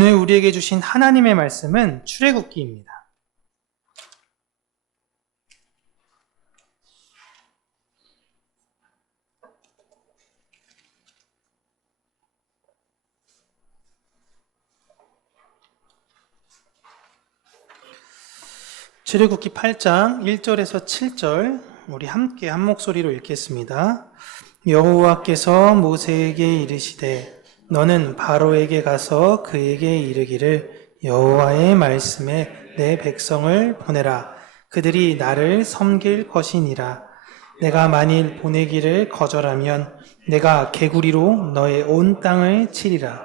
오늘 우리에게 주신 하나님의 말씀은 출애굽기입니다. 출애굽기 8장 1절에서 7절 우리 함께 한 목소리로 읽겠습니다. 여호와께서 모세에게 이르시되 너는 바로에게 가서 그에게 이르기를 여호와의 말씀에 내 백성을 보내라. 그들이 나를 섬길 것이니라. 내가 만일 보내기를 거절하면 내가 개구리로 너의 온 땅을 치리라.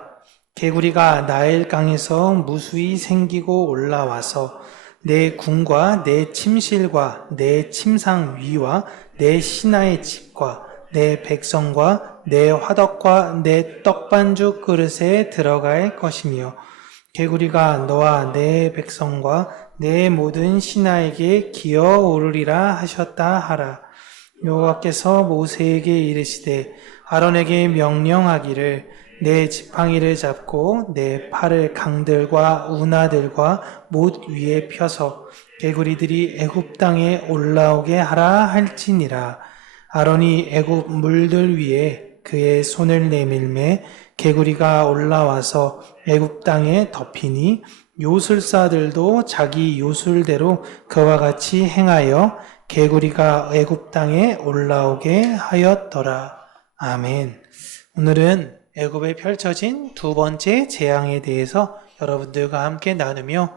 개구리가 나일강에서 무수히 생기고 올라와서 내 궁과 내 침실과 내 침상 위와 내 신하의 집과 내 백성과 내 화덕과 내 떡반죽 그릇에 들어갈 것이며 개구리가 너와 내 백성과 내 모든 신하에게 기어오르리라 하셨다 하라. 여호와께서 모세에게 이르시되 아론에게 명령하기를 내 지팡이를 잡고 내 팔을 강들과 운하들과 못 위에 펴서 개구리들이 애굽 땅에 올라오게 하라 할지니라. 아론이 애굽 물들 위에 그의 손을 내밀매 개구리가 올라와서 애굽 땅에 덮이니 요술사들도 자기 요술대로 그와 같이 행하여 개구리가 애굽 땅에 올라오게 하였더라. 아멘. 오늘은 애굽에 펼쳐진 두 번째 재앙에 대해서 여러분들과 함께 나누며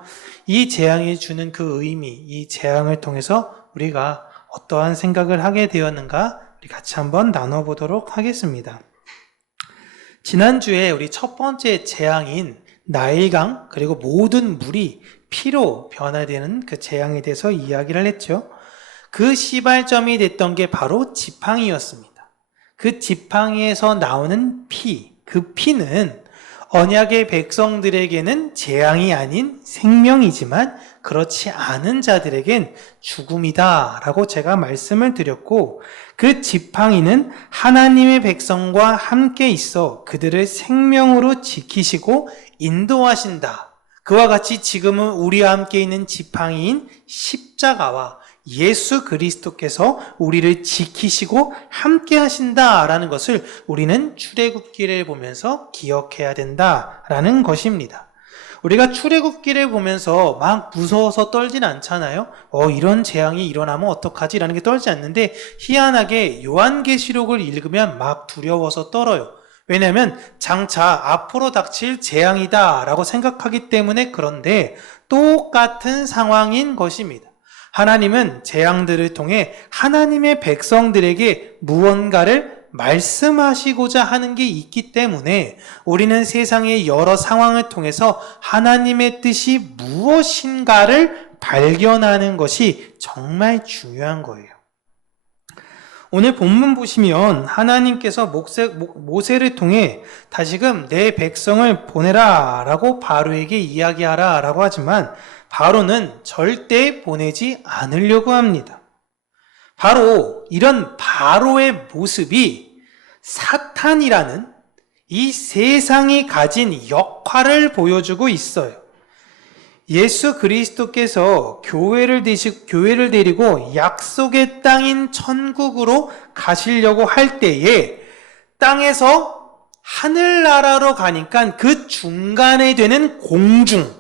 이 재앙이 주는 그 의미, 이 재앙을 통해서 우리가 어떠한 생각을 하게 되었는가 우리 같이 한번 나눠보도록 하겠습니다. 지난주에 우리 첫 번째 재앙인 나일강 그리고 모든 물이 피로 변화되는 그 재앙에 대해서 이야기를 했죠. 그 시발점이 됐던 게 바로 지팡이였습니다. 그 지팡이에서 나오는 피, 그 피는 언약의 백성들에게는 재앙이 아닌 생명이지만 그렇지 않은 자들에겐 죽음이다 라고 제가 말씀을 드렸고, 그 지팡이는 하나님의 백성과 함께 있어 그들을 생명으로 지키시고 인도하신다. 그와 같이 지금은 우리와 함께 있는 지팡이인 십자가와 예수 그리스도께서 우리를 지키시고 함께 하신다라는 것을 우리는 출애굽기를 보면서 기억해야 된다라는 것입니다. 우리가 출애굽기를 보면서 막 무서워서 떨진 않잖아요. 이런 재앙이 일어나면 어떡하지? 라는 게 떨지 않는데, 희한하게 요한계시록을 읽으면 막 두려워서 떨어요. 왜냐하면 장차 앞으로 닥칠 재앙이다 라고 생각하기 때문에. 그런데 똑같은 상황인 것입니다. 하나님은 재앙들을 통해 하나님의 백성들에게 무언가를 말씀하시고자 하는 게 있기 때문에 우리는 세상의 여러 상황을 통해서 하나님의 뜻이 무엇인가를 발견하는 것이 정말 중요한 거예요. 오늘 본문 보시면 하나님께서 모세를 통해 다시금 내 백성을 보내라 라고 바로에게 이야기하라 라고 하지만 바로는 절대 보내지 않으려고 합니다. 바로 이런 바로의 모습이 사탄이라는 이 세상이 가진 역할을 보여주고 있어요. 예수 그리스도께서 교회를 데리고 약속의 땅인 천국으로 가시려고 할 때에 땅에서 하늘나라로 가니까 그 중간에 되는 공중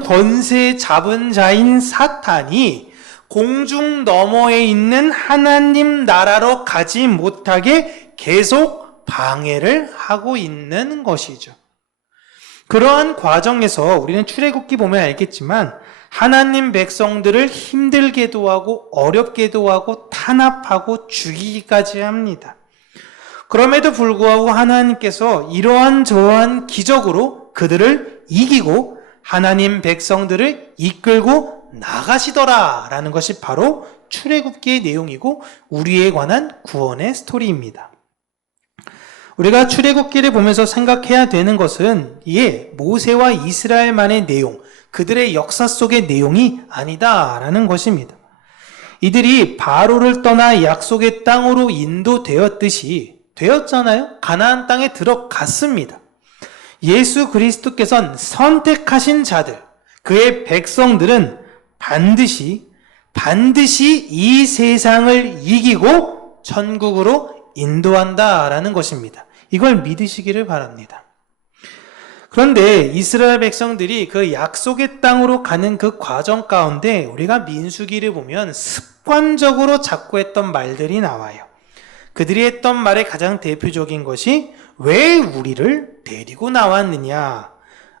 권세 잡은 자인 사탄이 공중 너머에 있는 하나님 나라로 가지 못하게 계속 방해를 하고 있는 것이죠. 그러한 과정에서 우리는 출애굽기 보면 알겠지만 하나님 백성들을 힘들게도 하고 어렵게도 하고 탄압하고 죽이기까지 합니다. 그럼에도 불구하고 하나님께서 이러한 저러한 기적으로 그들을 이기고 하나님 백성들을 이끌고 나가시더라라는 것이 바로 출애굽기의 내용이고 우리에 관한 구원의 스토리입니다. 우리가 출애굽기를 보면서 생각해야 되는 것은 이게 모세와 이스라엘만의 내용, 그들의 역사 속의 내용이 아니다라는 것입니다. 이들이 바로를 떠나 약속의 땅으로 인도되었잖아요. 가나안 땅에 들어갔습니다. 예수 그리스도께서는 선택하신 자들, 그의 백성들은 반드시 이 세상을 이기고 천국으로 인도한다라는 것입니다. 이걸 믿으시기를 바랍니다. 그런데 이스라엘 백성들이 그 약속의 땅으로 가는 그 과정 가운데 우리가 민수기를 보면 습관적으로 자꾸 했던 말들이 나와요. 그들이 했던 말의 가장 대표적인 것이 왜 우리를 데리고 나왔느냐?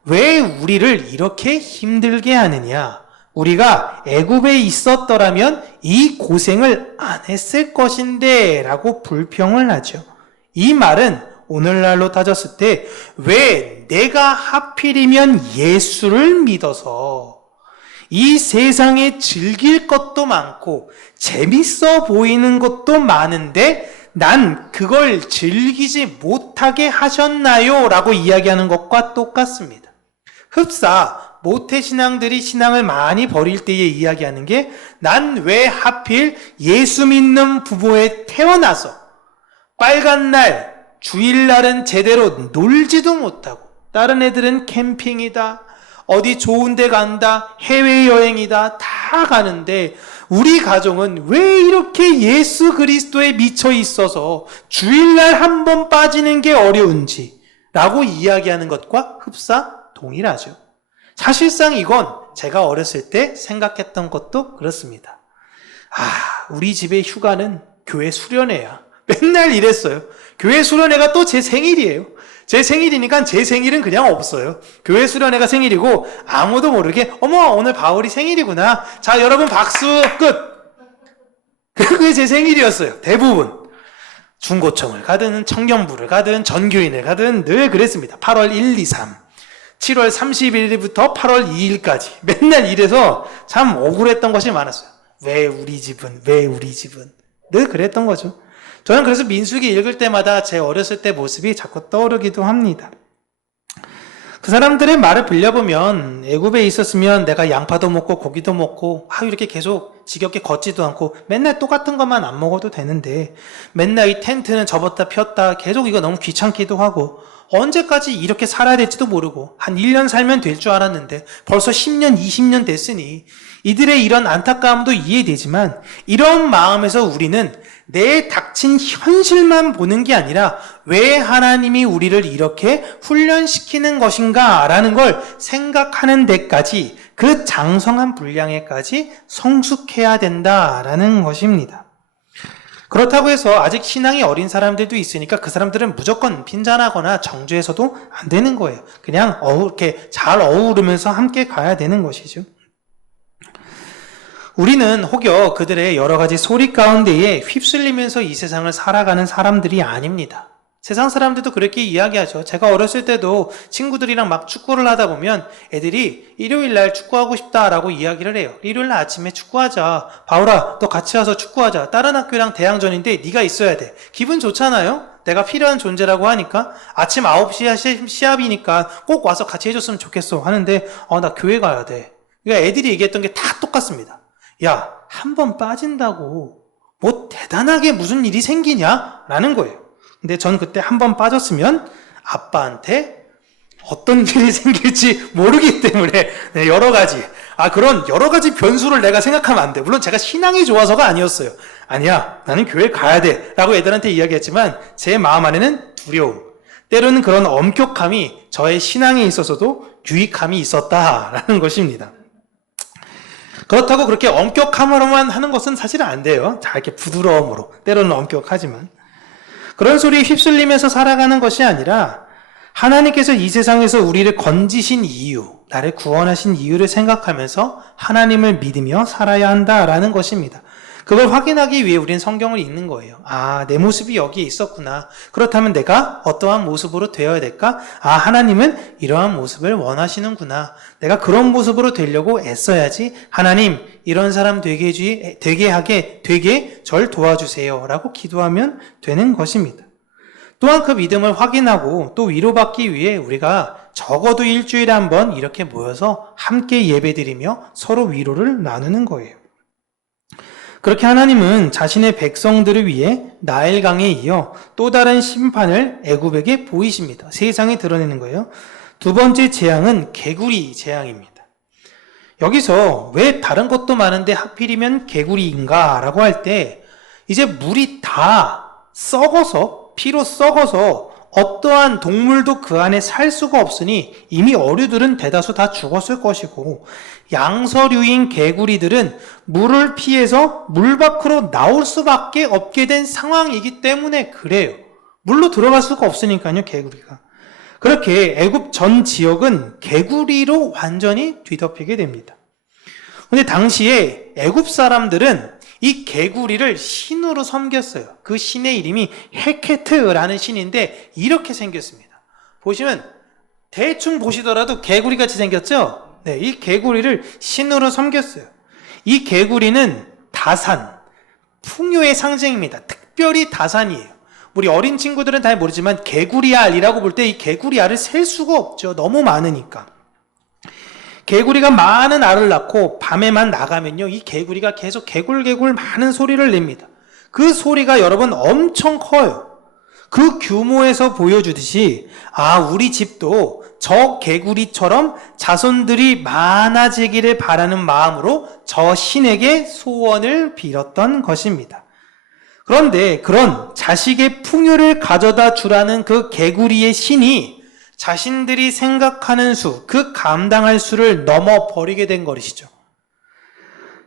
왜 우리를 이렇게 힘들게 하느냐? 우리가 애굽에 있었더라면 이 고생을 안 했을 것인데 라고 불평을 하죠. 이 말은 오늘날로 따졌을 때 왜 내가 하필이면 예수를 믿어서 이 세상에 즐길 것도 많고 재밌어 보이는 것도 많은데 난 그걸 즐기지 못하게 하셨나요? 라고 이야기하는 것과 똑같습니다. 흡사 모태신앙들이 신앙을 많이 버릴 때에 이야기하는 게 난 왜 하필 예수 믿는 부부에 태어나서 빨간 날 주일날은 제대로 놀지도 못하고 다른 애들은 캠핑이다, 어디 좋은 데 간다, 해외여행이다 다 가는데 우리 가정은 왜 이렇게 예수 그리스도에 미쳐 있어서 주일날 한 번 빠지는 게 어려운지 라고 이야기하는 것과 흡사 동일하죠. 사실상 이건 제가 어렸을 때 생각했던 것도 그렇습니다. 우리 집의 휴가는 교회 수련회야. 맨날 이랬어요. 교회 수련회가 또 제 생일이에요. 제 생일이니까 제 생일은 그냥 없어요. 교회 수련회가 생일이고 아무도 모르게 어머 오늘 바울이 생일이구나. 자 여러분 박수 끝. 그게 제 생일이었어요. 대부분. 중고청을 가든 청년부를 가든 전교인을 가든 늘 그랬습니다. 8월 1, 2, 3. 7월 31일부터 8월 2일까지 맨날 이래서 참 억울했던 것이 많았어요. 왜 우리 집은 늘 그랬던 거죠. 저는 그래서 민수기 읽을 때마다 제 어렸을 때 모습이 자꾸 떠오르기도 합니다. 그 사람들의 말을 빌려보면 애굽에 있었으면 내가 양파도 먹고 고기도 먹고 이렇게 계속 지겹게 걷지도 않고 맨날 똑같은 것만 안 먹어도 되는데 맨날 이 텐트는 접었다 폈다 계속 이거 너무 귀찮기도 하고 언제까지 이렇게 살아야 될지도 모르고 한 1년 살면 될 줄 알았는데 벌써 10년, 20년 됐으니 이들의 이런 안타까움도 이해되지만 이런 마음에서 우리는 내 닥친 현실만 보는 게 아니라 왜 하나님이 우리를 이렇게 훈련시키는 것인가 라는 걸 생각하는 데까지 그 장성한 분량에까지 성숙해야 된다라는 것입니다. 그렇다고 해서 아직 신앙이 어린 사람들도 있으니까 그 사람들은 무조건 핀잔하거나 정죄해서도 안 되는 거예요. 그냥 이렇게 잘 어우르면서 함께 가야 되는 것이죠. 우리는 혹여 그들의 여러 가지 소리 가운데에 휩쓸리면서 이 세상을 살아가는 사람들이 아닙니다. 세상 사람들도 그렇게 이야기하죠. 제가 어렸을 때도 친구들이랑 막 축구를 하다 보면 애들이 일요일날 축구하고 싶다라고 이야기를 해요. 일요일날 아침에 축구하자. 바울아, 너 같이 와서 축구하자. 다른 학교랑 대항전인데 네가 있어야 돼. 기분 좋잖아요? 내가 필요한 존재라고 하니까 아침 9시에 시합이니까 꼭 와서 같이 해줬으면 좋겠어 하는데 나 교회 가야 돼. 그러니까 애들이 얘기했던 게 다 똑같습니다. 야, 한 번 빠진다고 뭐 대단하게 무슨 일이 생기냐? 라는 거예요. 근데 전 그때 한 번 빠졌으면 아빠한테 어떤 일이 생길지 모르기 때문에 그런 여러 가지 변수를 내가 생각하면 안 돼. 물론 제가 신앙이 좋아서가 아니었어요. 아니야, 나는 교회 가야 돼 라고 애들한테 이야기했지만 제 마음 안에는 두려움, 때로는 그런 엄격함이 저의 신앙에 있어서도 유익함이 있었다라는 것입니다. 그렇다고 그렇게 엄격함으로만 하는 것은 사실은 안 돼요. 자, 이렇게 부드러움으로, 때로는 엄격하지만. 그런 소리에 휩쓸리면서 살아가는 것이 아니라 하나님께서 이 세상에서 우리를 건지신 이유, 나를 구원하신 이유를 생각하면서 하나님을 믿으며 살아야 한다라는 것입니다. 그걸 확인하기 위해 우리는 성경을 읽는 거예요. 내 모습이 여기에 있었구나. 그렇다면 내가 어떠한 모습으로 되어야 될까? 하나님은 이러한 모습을 원하시는구나. 내가 그런 모습으로 되려고 애써야지. 하나님, 이런 사람 되게 절 도와주세요. 라고 기도하면 되는 것입니다. 또한 그 믿음을 확인하고 또 위로받기 위해 우리가 적어도 일주일에 한 번 이렇게 모여서 함께 예배드리며 서로 위로를 나누는 거예요. 그렇게 하나님은 자신의 백성들을 위해 나일강에 이어 또 다른 심판을 애굽에게 보이십니다. 세상에 드러내는 거예요. 두 번째 재앙은 개구리 재앙입니다. 여기서 왜 다른 것도 많은데 하필이면 개구리인가 라고 할 때 이제 물이 다 썩어서 피로 썩어서 어떠한 동물도 그 안에 살 수가 없으니 이미 어류들은 대다수 다 죽었을 것이고 양서류인 개구리들은 물을 피해서 물 밖으로 나올 수밖에 없게 된 상황이기 때문에 그래요. 물로 들어갈 수가 없으니까요, 개구리가. 그렇게 애굽 전 지역은 개구리로 완전히 뒤덮이게 됩니다. 근데 당시에 애굽 사람들은 이 개구리를 신으로 섬겼어요. 그 신의 이름이 헤케트라는 신인데 이렇게 생겼습니다. 보시면 대충 보시더라도 개구리같이 생겼죠? 네, 이 개구리를 신으로 섬겼어요. 이 개구리는 다산, 풍요의 상징입니다. 특별히 다산이에요. 우리 어린 친구들은 잘 모르지만 개구리 알이라고 볼 때 이 개구리 알을 셀 수가 없죠. 너무 많으니까. 개구리가 많은 알을 낳고 밤에만 나가면요, 이 개구리가 계속 개굴개굴 많은 소리를 냅니다. 그 소리가 여러분 엄청 커요. 그 규모에서 보여주듯이 우리 집도 저 개구리처럼 자손들이 많아지기를 바라는 마음으로 저 신에게 소원을 빌었던 것입니다. 그런데 그런 자식의 풍요를 가져다 주라는 그 개구리의 신이 자신들이 생각하는 수, 그 감당할 수를 넘어버리게 된 것이죠.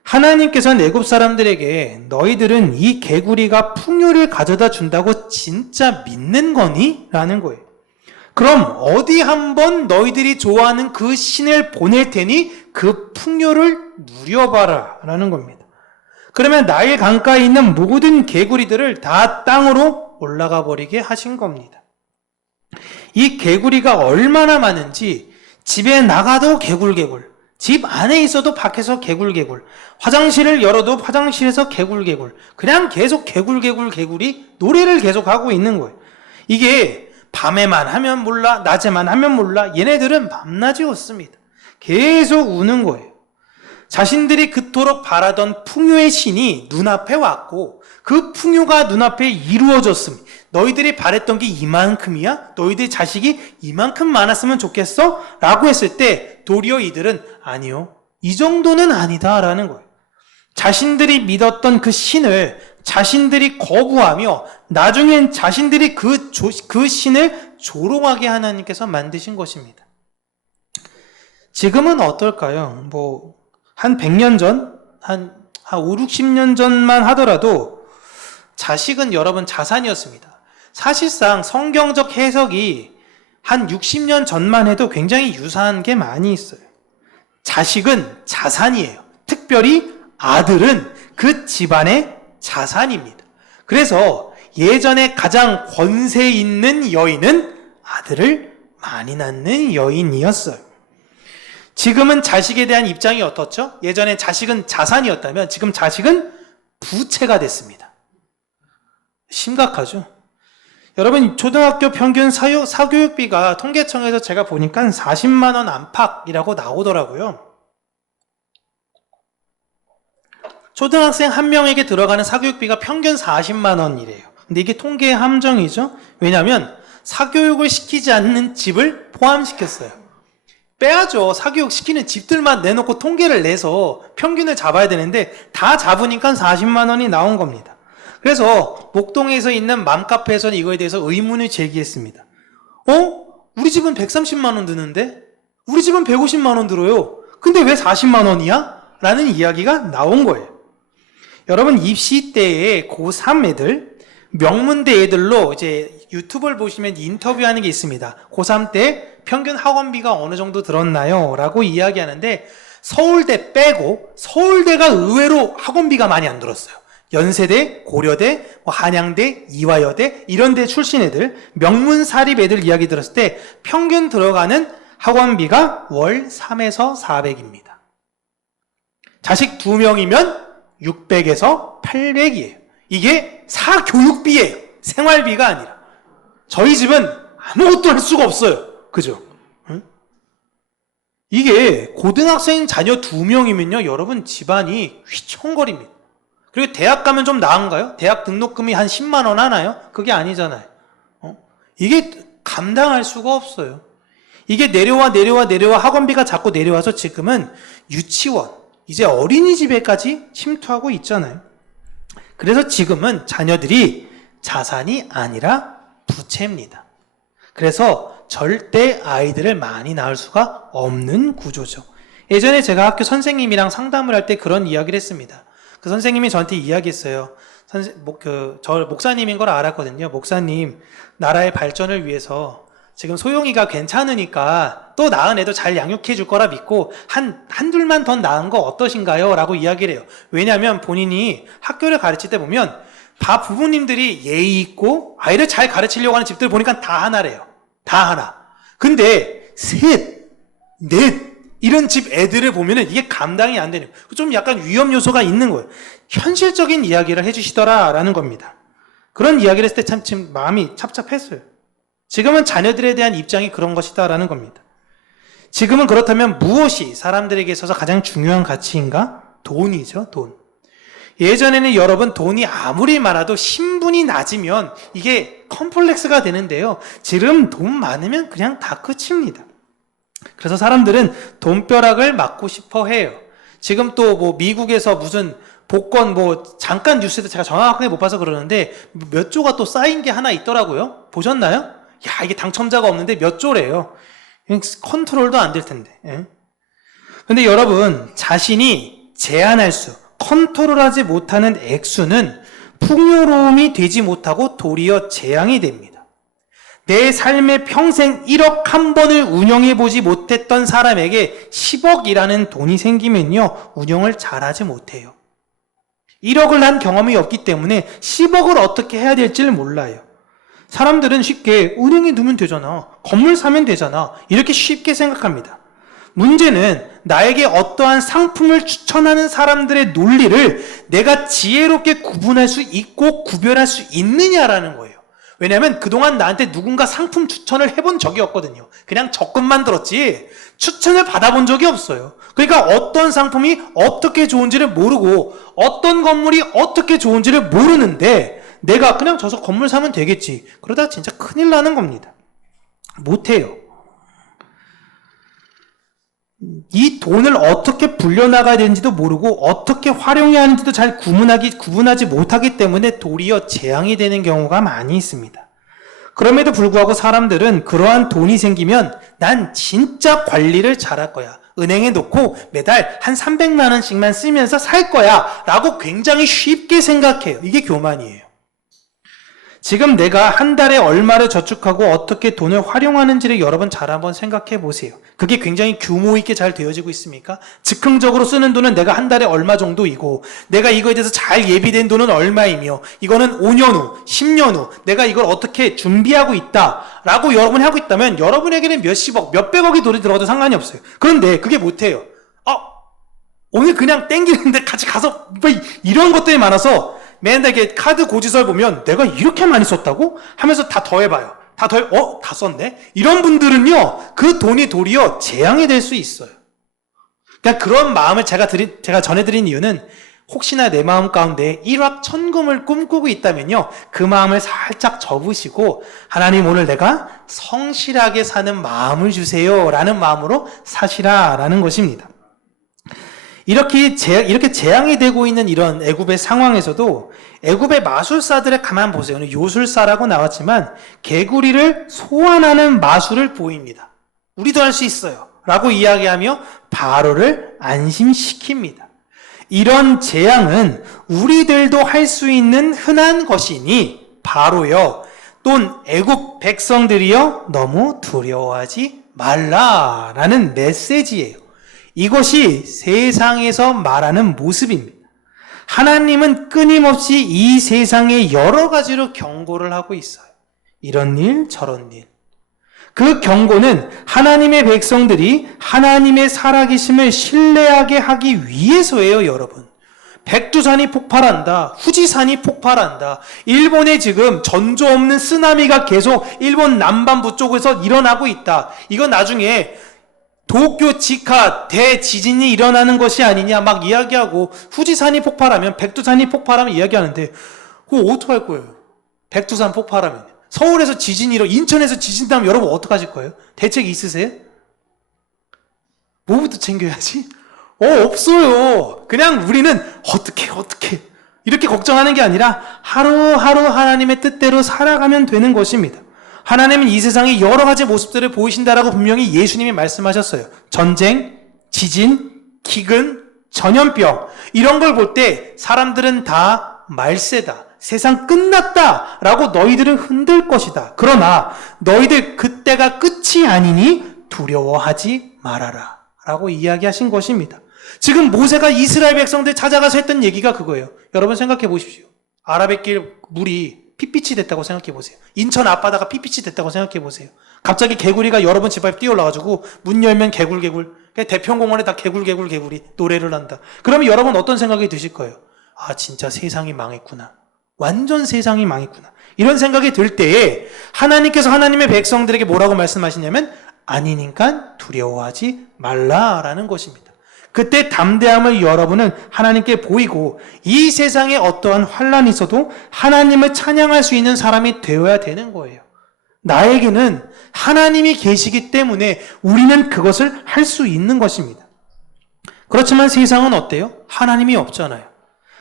하나님께서는 애굽 사람들에게 너희들은 이 개구리가 풍요를 가져다 준다고 진짜 믿는 거니? 라는 거예요. 그럼 어디 한번 너희들이 좋아하는 그 신을 보낼 테니 그 풍요를 누려봐라 라는 겁니다. 그러면 나일 강가에 있는 모든 개구리들을 다 땅으로 올라가 버리게 하신 겁니다. 이 개구리가 얼마나 많은지 집에 나가도 개굴개굴, 집 안에 있어도 밖에서 개굴개굴, 화장실을 열어도 화장실에서 개굴개굴, 그냥 계속 개굴개굴 노래를 계속하고 있는 거예요. 이게 밤에만 하면 몰라, 낮에만 하면 몰라, 얘네들은 밤낮이 없습니다. 계속 우는 거예요. 자신들이 그토록 바라던 풍요의 신이 눈앞에 왔고 그 풍요가 눈앞에 이루어졌습니다. 너희들이 바랬던 게 이만큼이야? 너희들 자식이 이만큼 많았으면 좋겠어? 라고 했을 때 도리어 이들은 아니요, 이 정도는 아니다 라는 거예요. 자신들이 믿었던 그 신을 자신들이 거부하며 나중엔 자신들이 그 신을 조롱하게 하나님께서 만드신 것입니다. 지금은 어떨까요? 한 100년 전, 한 5, 60년 전만 하더라도 자식은 여러분 자산이었습니다. 사실상 성경적 해석이 한 60년 전만 해도 굉장히 유사한 게 많이 있어요. 자식은 자산이에요. 특별히 아들은 그 집안의 자산입니다. 그래서 예전에 가장 권세 있는 여인은 아들을 많이 낳는 여인이었어요. 지금은 자식에 대한 입장이 어떻죠? 예전에 자식은 자산이었다면 지금 자식은 부채가 됐습니다. 심각하죠? 여러분, 초등학교 평균 사교육비가 통계청에서 제가 보니까 40만 원 안팎이라고 나오더라고요. 초등학생 한 명에게 들어가는 사교육비가 평균 40만 원이래요. 근데 이게 통계의 함정이죠. 왜냐하면 사교육을 시키지 않는 집을 포함시켰어요. 빼야죠. 사교육 시키는 집들만 내놓고 통계를 내서 평균을 잡아야 되는데 다 잡으니까 40만 원이 나온 겁니다. 그래서 목동에서 있는 맘카페에서는 이거에 대해서 의문을 제기했습니다. 우리 집은 130만 원 드는데? 우리 집은 150만 원 들어요. 근데 왜 40만 원이야? 라는 이야기가 나온 거예요. 여러분, 입시 때에 고3 애들, 명문대 애들로 이제 유튜브를 보시면 인터뷰하는 게 있습니다. 고3 때 평균 학원비가 어느 정도 들었나요? 라고 이야기하는데 서울대 빼고 서울대가 의외로 학원비가 많이 안 들었어요. 연세대, 고려대, 한양대, 이화여대 이런 데 출신 애들, 명문 사립 애들 이야기 들었을 때 평균 들어가는 학원비가 월 3에서 400입니다. 자식 2명이면 600에서 800이에요. 이게 사교육비예요. 생활비가 아니라. 저희 집은 아무것도 할 수가 없어요. 그죠? 응? 이게 고등학생 자녀 2명이면요, 여러분 집안이 휘청거립니다. 그리고 대학 가면 좀 나은가요? 대학 등록금이 한 10만 원 하나요? 그게 아니잖아요. 이게 감당할 수가 없어요. 이게 내려와 학원비가 자꾸 내려와서 지금은 유치원, 이제 어린이집에까지 침투하고 있잖아요. 그래서 지금은 자녀들이 자산이 아니라 부채입니다. 그래서 절대 아이들을 많이 낳을 수가 없는 구조죠. 예전에 제가 학교 선생님이랑 상담을 할 때 그런 이야기를 했습니다. 그 선생님이 저한테 이야기했어요. 저 목사님인 걸 알았거든요. 목사님, 나라의 발전을 위해서 지금 소용이가 괜찮으니까 또 낳은 애도 잘 양육해 줄 거라 믿고 한둘만 더 낳은 거 어떠신가요? 라고 이야기를 해요. 왜냐하면 본인이 학교를 가르칠 때 보면 부모님들이 예의 있고 아이를 잘 가르치려고 하는 집들 보니까 다 하나래요. 다 하나. 근데 셋, 넷 이런 집 애들을 보면은 이게 감당이 안 되는 거예요. 좀 약간 위험 요소가 있는 거예요. 현실적인 이야기를 해주시더라라는 겁니다. 그런 이야기를 했을 때 참 마음이 찹찹했어요. 지금은 자녀들에 대한 입장이 그런 것이다라는 겁니다. 지금은 그렇다면 무엇이 사람들에게 있어서 가장 중요한 가치인가? 돈이죠, 돈. 예전에는 여러분 돈이 아무리 많아도 신분이 낮으면 이게 컴플렉스가 되는데요. 지금 돈 많으면 그냥 다 끝입니다. 그래서 사람들은 돈벼락을 맞고 싶어 해요. 지금 또 뭐 미국에서 무슨 복권 잠깐 뉴스에서 제가 정확하게 못 봐서 그러는데 몇 조가 또 쌓인 게 하나 있더라고요. 보셨나요? 야, 이게 당첨자가 없는데 몇 조래요. 컨트롤도 안 될 텐데. 예? 근데 여러분, 자신이 제한할 수, 컨트롤하지 못하는 액수는 풍요로움이 되지 못하고 도리어 재앙이 됩니다. 내 삶의 평생 1억 한 번을 운영해보지 못했던 사람에게 10억이라는 돈이 생기면요, 운영을 잘하지 못해요. 1억을 난 경험이 없기 때문에 10억을 어떻게 해야 될지를 몰라요. 사람들은 쉽게 은행에 넣으면 되잖아, 건물 사면 되잖아, 이렇게 쉽게 생각합니다. 문제는 나에게 어떠한 상품을 추천하는 사람들의 논리를 내가 지혜롭게 구분할 수 있고 구별할 수 있느냐라는 거예요. 왜냐하면 그동안 나한테 누군가 상품 추천을 해본 적이 없거든요. 그냥 적금만 들었지 추천을 받아본 적이 없어요. 그러니까 어떤 상품이 어떻게 좋은지를 모르고 어떤 건물이 어떻게 좋은지를 모르는데 내가 그냥 저서 건물 사면 되겠지, 그러다 진짜 큰일 나는 겁니다. 못해요. 이 돈을 어떻게 불려나가야 되는지도 모르고 어떻게 활용해야 하는지도 잘 구분하지 못하기 때문에 도리어 재앙이 되는 경우가 많이 있습니다. 그럼에도 불구하고 사람들은 그러한 돈이 생기면 난 진짜 관리를 잘할 거야, 은행에 놓고 매달 한 300만 원씩만 쓰면서 살 거야 라고 굉장히 쉽게 생각해요. 이게 교만이에요. 지금 내가 한 달에 얼마를 저축하고 어떻게 돈을 활용하는지를 여러분 잘 한번 생각해 보세요. 그게 굉장히 규모 있게 잘 되어지고 있습니까? 즉흥적으로 쓰는 돈은 내가 한 달에 얼마 정도이고, 내가 이거에 대해서 잘 예비된 돈은 얼마이며, 이거는 5년 후, 10년 후 내가 이걸 어떻게 준비하고 있다라고 여러분이 하고 있다면 여러분에게는 몇십억, 몇백억이 돈이 들어가도 상관이 없어요. 그런데 그게 못해요. 오늘 그냥 땡기는데 같이 가서 이런 것들이 많아서 맨날 이렇게 카드 고지서를 보면 내가 이렇게 많이 썼다고? 하면서 다 더해봐요. 다 썼네? 이런 분들은요, 그 돈이 도리어 재앙이 될 수 있어요. 그냥 그런 마음을 제가 전해드린 이유는 혹시나 내 마음 가운데 일확천금을 꿈꾸고 있다면요, 그 마음을 살짝 접으시고 하나님, 오늘 내가 성실하게 사는 마음을 주세요 라는 마음으로 사시라 라는 것입니다. 이렇게 재앙이 되고 있는 이런 애굽의 상황에서도 애굽의 마술사들을 가만 보세요. 요술사라고 나왔지만 개구리를 소환하는 마술을 보입니다. 우리도 할 수 있어요 라고 이야기하며 바로를 안심시킵니다. 이런 재앙은 우리들도 할 수 있는 흔한 것이니 바로요, 또 애굽 백성들이여 너무 두려워하지 말라라는 메시지예요. 이것이 세상에서 말하는 모습입니다. 하나님은 끊임없이 이 세상에 여러 가지로 경고를 하고 있어요. 이런 일, 저런 일. 그 경고는 하나님의 백성들이 하나님의 살아계심을 신뢰하게 하기 위해서예요, 여러분. 백두산이 폭발한다, 후지산이 폭발한다, 일본에 지금 전조 없는 쓰나미가 계속 일본 남반부 쪽에서 일어나고 있다. 이건 나중에 도쿄 지카 대지진이 일어나는 것이 아니냐 막 이야기하고, 후지산이 폭발하면, 백두산이 폭발하면 이야기하는데, 그거 어떡할 거예요? 백두산 폭발하면. 서울에서 지진이 인천에서 지진 나면 여러분 어떡하실 거예요? 대책이 있으세요? 뭐부터 챙겨야지? 없어요. 그냥 우리는 어떻게 이렇게 걱정하는 게 아니라 하루하루 하나님의 뜻대로 살아가면 되는 것입니다. 하나님은 이 세상에 여러 가지 모습들을 보이신다라고 분명히 예수님이 말씀하셨어요. 전쟁, 지진, 기근, 전염병, 이런 걸 볼 때 사람들은 다 말세다, 세상 끝났다 라고 너희들은 흔들 것이다. 그러나 너희들 그때가 끝이 아니니 두려워하지 말아라 라고 이야기하신 것입니다. 지금 모세가 이스라엘 백성들 찾아가서 했던 얘기가 그거예요. 여러분 생각해 보십시오. 아라뱃길 물이 핏빛이 됐다고 생각해 보세요. 인천 앞바다가 핏빛이 됐다고 생각해 보세요. 갑자기 개구리가 여러분 집 앞에 뛰어올라가지고 문 열면 개굴개굴, 대평공원에 다 개굴개굴이 노래를 한다. 그러면 여러분 어떤 생각이 드실 거예요? 아, 진짜 세상이 망했구나. 완전 세상이 망했구나. 이런 생각이 들 때에 하나님께서 하나님의 백성들에게 뭐라고 말씀하시냐면 아니니까 두려워하지 말라라는 것입니다. 그때 담대함을 여러분은 하나님께 보이고 이 세상에 어떠한 환란이 있어도 하나님을 찬양할 수 있는 사람이 되어야 되는 거예요. 나에게는 하나님이 계시기 때문에 우리는 그것을 할 수 있는 것입니다. 그렇지만 세상은 어때요? 하나님이 없잖아요.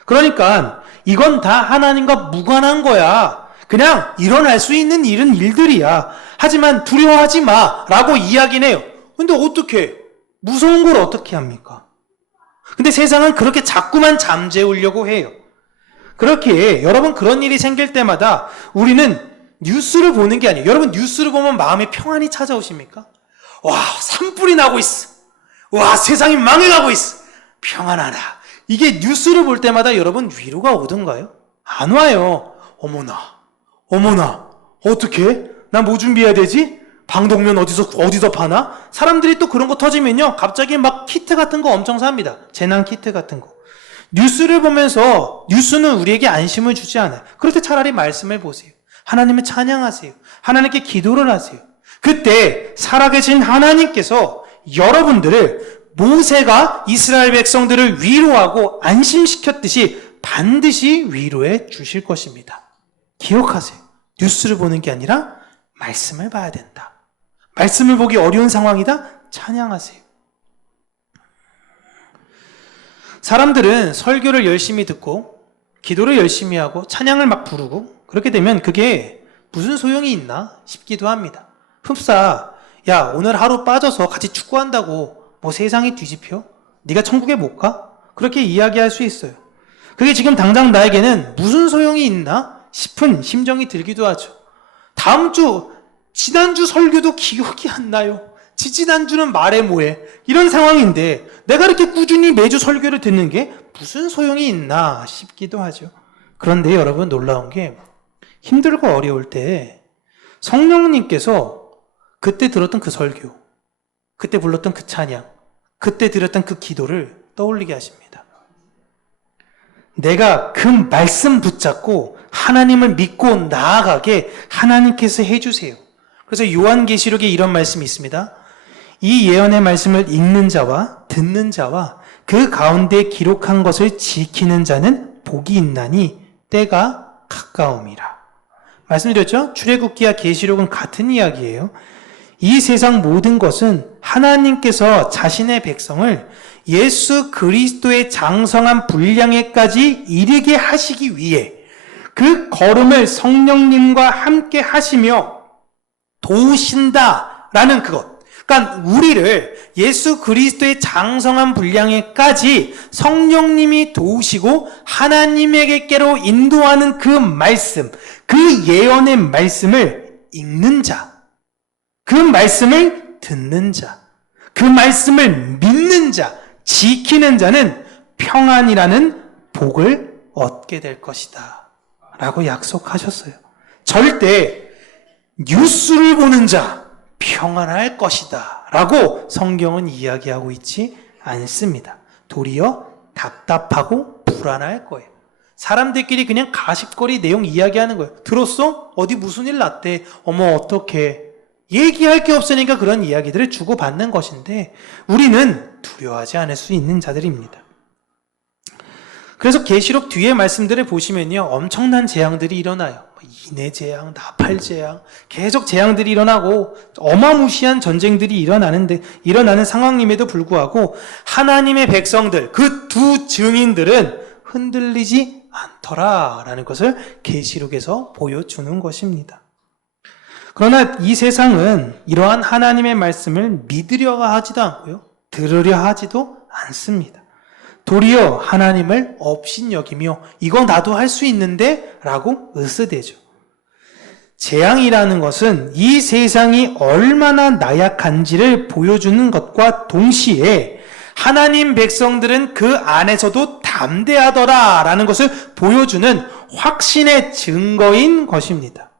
그러니까 이건 다 하나님과 무관한 거야. 그냥 일어날 수 있는 일들이야. 하지만 두려워하지 마 라고 이야기는 해요. 근데 어떻게? 무서운 걸 어떻게 합니까? 근데 세상은 그렇게 자꾸만 잠재우려고 해요. 그렇게 여러분 그런 일이 생길 때마다 우리는 뉴스를 보는 게 아니에요. 여러분 뉴스를 보면 마음에 평안이 찾아오십니까? 와, 산불이 나고 있어. 와, 세상이 망해가고 있어. 평안하다. 이게 뉴스를 볼 때마다 여러분 위로가 오던가요? 안 와요. 어머나, 어떻게? 나 뭐 준비해야 되지? 방독면 어디서 파나? 사람들이 또 그런 거 터지면요, 갑자기 막 키트 같은 거 엄청 삽니다. 재난 키트 같은 거. 뉴스를 보면서, 뉴스는 우리에게 안심을 주지 않아요. 그럴 때 차라리 말씀을 보세요. 하나님을 찬양하세요. 하나님께 기도를 하세요. 그때 살아계신 하나님께서 여러분들을 모세가 이스라엘 백성들을 위로하고 안심시켰듯이 반드시 위로해 주실 것입니다. 기억하세요. 뉴스를 보는 게 아니라 말씀을 봐야 된다. 말씀을 보기 어려운 상황이다? 찬양하세요. 사람들은 설교를 열심히 듣고 기도를 열심히 하고 찬양을 막 부르고 그렇게 되면 그게 무슨 소용이 있나 싶기도 합니다. 흡사, 야, 오늘 하루 빠져서 같이 축구한다고 뭐 세상이 뒤집혀? 네가 천국에 못 가? 그렇게 이야기할 수 있어요. 그게 지금 당장 나에게는 무슨 소용이 있나 싶은 심정이 들기도 하죠. 지난주 설교도 기억이 안 나요. 지지난주는 말해 뭐해. 이런 상황인데 내가 이렇게 꾸준히 매주 설교를 듣는 게 무슨 소용이 있나 싶기도 하죠. 그런데 여러분 놀라운 게 힘들고 어려울 때 성령님께서 그때 들었던 그 설교, 그때 불렀던 그 찬양, 그때 드렸던 그 기도를 떠올리게 하십니다. 내가 그 말씀 붙잡고 하나님을 믿고 나아가게 하나님께서 해주세요. 그래서 요한계시록에 이런 말씀이 있습니다. 이 예언의 말씀을 읽는 자와 듣는 자와 그 가운데 기록한 것을 지키는 자는 복이 있나니 때가 가까움이라. 말씀드렸죠? 출애굽기와 계시록은 같은 이야기예요. 이 세상 모든 것은 하나님께서 자신의 백성을 예수 그리스도의 장성한 분량에까지 이르게 하시기 위해 그 걸음을 성령님과 함께 하시며 도우신다라는 그것. 그러니까 우리를 예수 그리스도의 장성한 분량에까지 성령님이 도우시고 하나님에게로 인도하는 그 말씀, 그 예언의 말씀을 읽는 자, 그 말씀을 듣는 자, 그 말씀을 믿는 자, 지키는 자는 평안이라는 복을 얻게 될 것이다 라고 약속하셨어요. 절대 뉴스를 보는 자 평안할 것이다 라고 성경은 이야기하고 있지 않습니다. 도리어 답답하고 불안할 거예요. 사람들끼리 그냥 가십거리 내용 이야기하는 거예요. 들었어? 어디 무슨 일 났대? 어머 어떡해. 얘기할 게 없으니까 그런 이야기들을 주고받는 것인데 우리는 두려워하지 않을 수 있는 자들입니다. 그래서 계시록 뒤에 말씀들을 보시면요, 엄청난 재앙들이 일어나요. 인해 재앙, 나팔 재앙, 계속 재앙들이 일어나고 어마무시한 전쟁들이 일어나는 상황임에도 불구하고 하나님의 백성들, 그 두 증인들은 흔들리지 않더라라는 것을 계시록에서 보여주는 것입니다. 그러나 이 세상은 이러한 하나님의 말씀을 믿으려 하지도 않고요, 들으려 하지도 않습니다. 도리어 하나님을 업신여기며 이거 나도 할 수 있는데 라고 으스대죠. 재앙이라는 것은 이 세상이 얼마나 나약한지를 보여주는 것과 동시에 하나님 백성들은 그 안에서도 담대하더라라는 것을 보여주는 확신의 증거인 것입니다.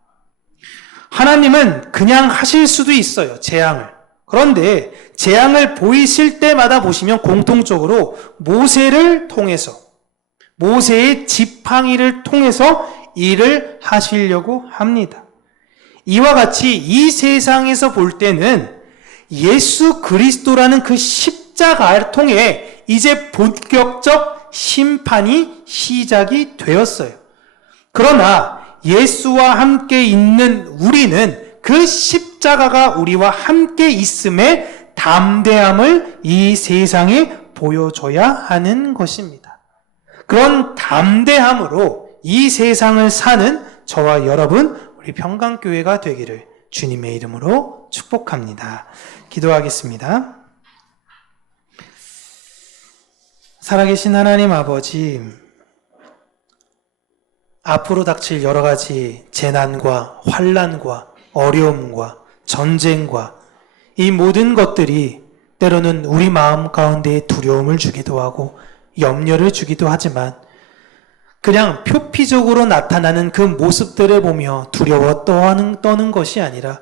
하나님은 그냥 하실 수도 있어요, 재앙을. 그런데 재앙을 보이실 때마다 보시면 공통적으로 모세를 통해서, 모세의 지팡이를 통해서 일을 하시려고 합니다. 이와 같이 이 세상에서 볼 때는 예수 그리스도라는 그 십자가를 통해 이제 본격적 심판이 시작이 되었어요. 그러나 예수와 함께 있는 우리는 그 십자가가 우리와 함께 있음에 담대함을 이 세상에 보여줘야 하는 것입니다. 그런 담대함으로 이 세상을 사는 저와 여러분, 우리 평강교회가 되기를 주님의 이름으로 축복합니다. 기도하겠습니다. 살아계신 하나님 아버지, 앞으로 닥칠 여러 가지 재난과 환난과 어려움과 전쟁과 이 모든 것들이 때로는 우리 마음 가운데에 두려움을 주기도 하고 염려를 주기도 하지만 그냥 표피적으로 나타나는 그 모습들을 보며 두려워 떠는 것이 아니라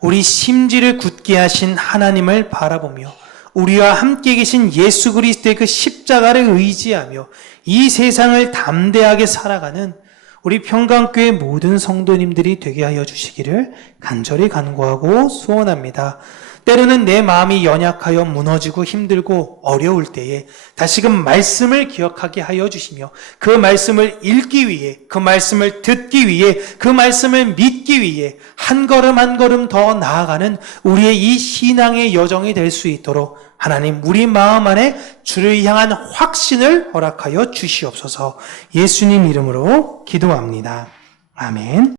우리 심지를 굳게 하신 하나님을 바라보며 우리와 함께 계신 예수 그리스도의 그 십자가를 의지하며 이 세상을 담대하게 살아가는 우리 평강교회 모든 성도님들이 되게 하여 주시기를 간절히 간구하고 소원합니다. 때로는 내 마음이 연약하여 무너지고 힘들고 어려울 때에 다시금 말씀을 기억하게 하여 주시며 그 말씀을 읽기 위해, 그 말씀을 듣기 위해, 그 말씀을 믿기 위해 한 걸음 한 걸음 더 나아가는 우리의 이 신앙의 여정이 될 수 있도록 하나님 우리 마음 안에 주를 향한 확신을 허락하여 주시옵소서. 예수님 이름으로 기도합니다. 아멘.